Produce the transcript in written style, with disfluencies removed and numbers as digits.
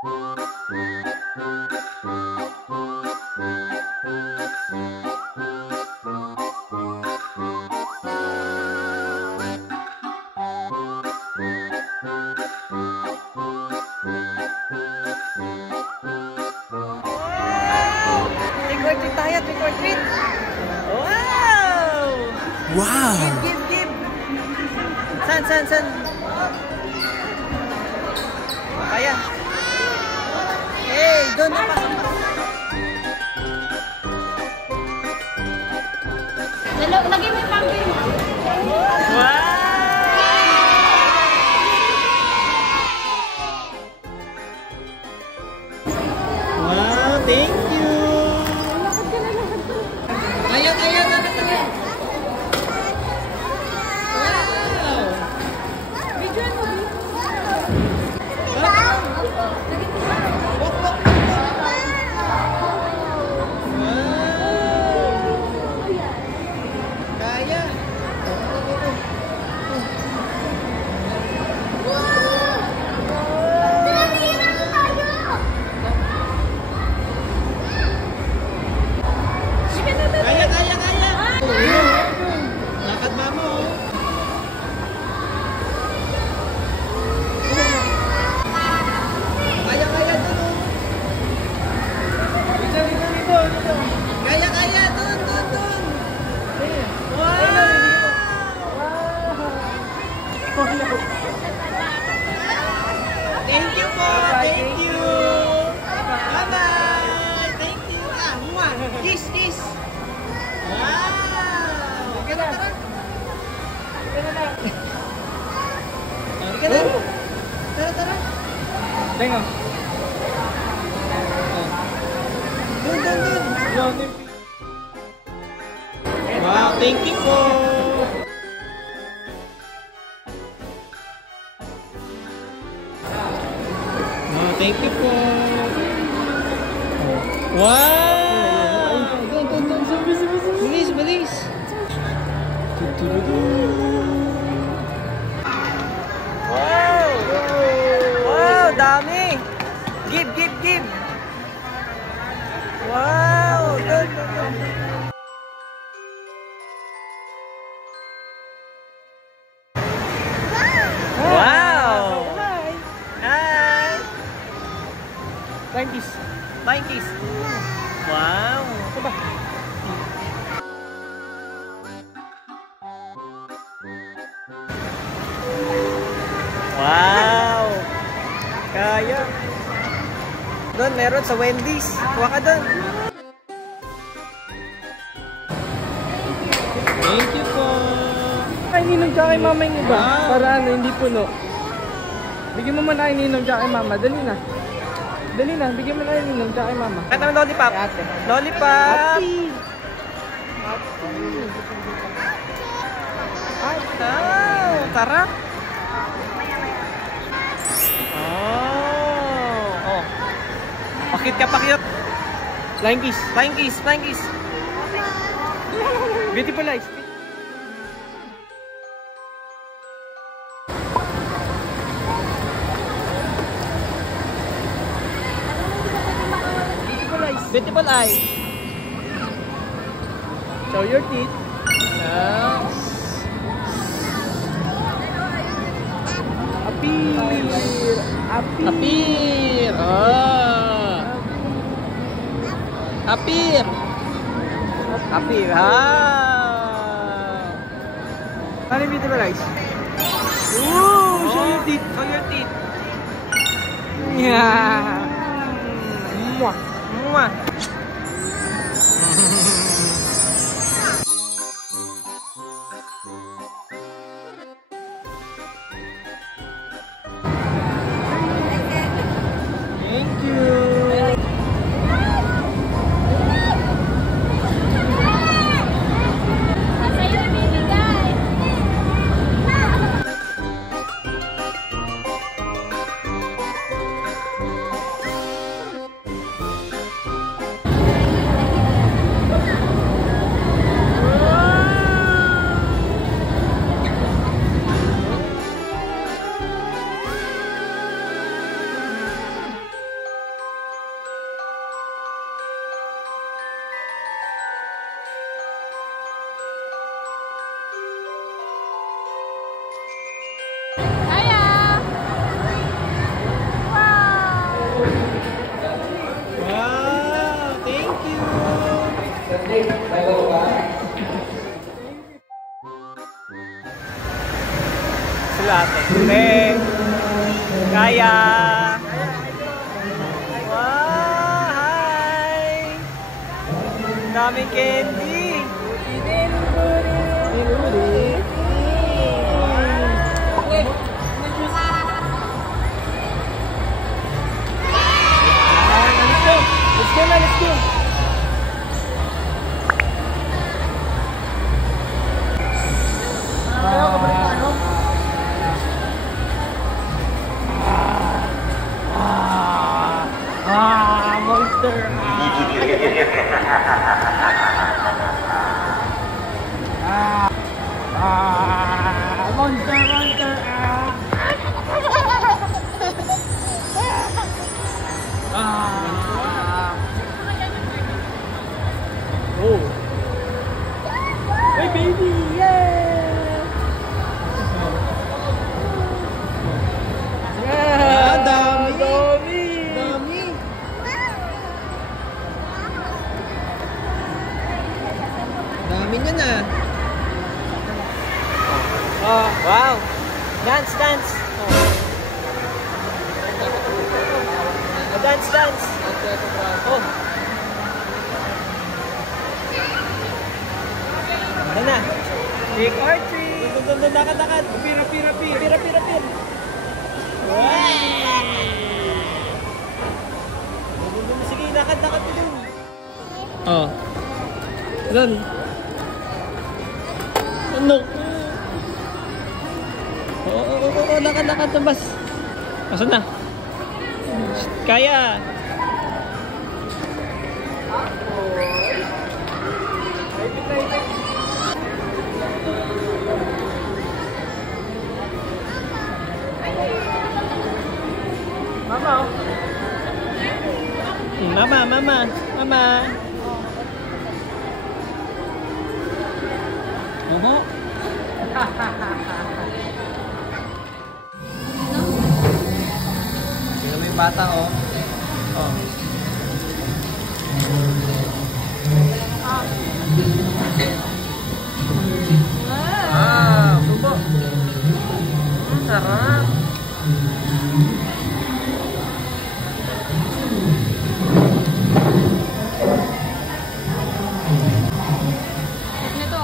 Trick or treat. Wow! Wow! Give. San. Kaya. Hey, doon na pasok. Lagi mo yung pumpkin. Wow! Wow, thank you. Kaya. Wow! Video mo, Kaya. Lakad mama oh. Kaya dun oh. Dito. Kaya dun. Thank you po. Thank you. Bye-bye. Thank you. Mwah. Kiss. Wow. Tara. Tengo. Dun. Wow, thank you po. Wow, thank you po. Wow! Bilis. Wow, dami. Give. Wow, good. Wow. Hi. Flying kiss. Wow. Coba. Wow. Kaya. Doon, meron sa Wendy's. Kuha ka doon. Thank you po. Ay, ninong tsaka kay mama yung iba. Para hindi puno. Bigyan mo muna kay ninong tsaka kay mama. Dali na. Bigyan mo na kay ninong tsaka kay mama. Kata ng lollipop. Lollipop. Oh, tara. Oh. Pakit ka. Flying kiss. Beautiful eyes. Beautiful eyes. Show your teeth. Apir. Oh. Apir. Ano yung beautiful eyes? Ooh, Show your teeth. Yeah. Mwah. Thank you. Sa'yo ibibigay. Sulate. Kaya. Wow, hi. Daming candy. Let's go na, let's go. Monster. Monster. Oh. Hey baby, yeah. Dami. Dami niya na. Oh, wow. Dance. Oh. Dance. Oh. Ano na? Trick or treat. Dakad. Pira. Sige, dakad dito. Oh. Doon. Ano? Oo, lakad na bas. Asan na? Kaya. Mama. Oho. Tingnan mo yung bata, oh. Oh. Subo. Sarap. Ito.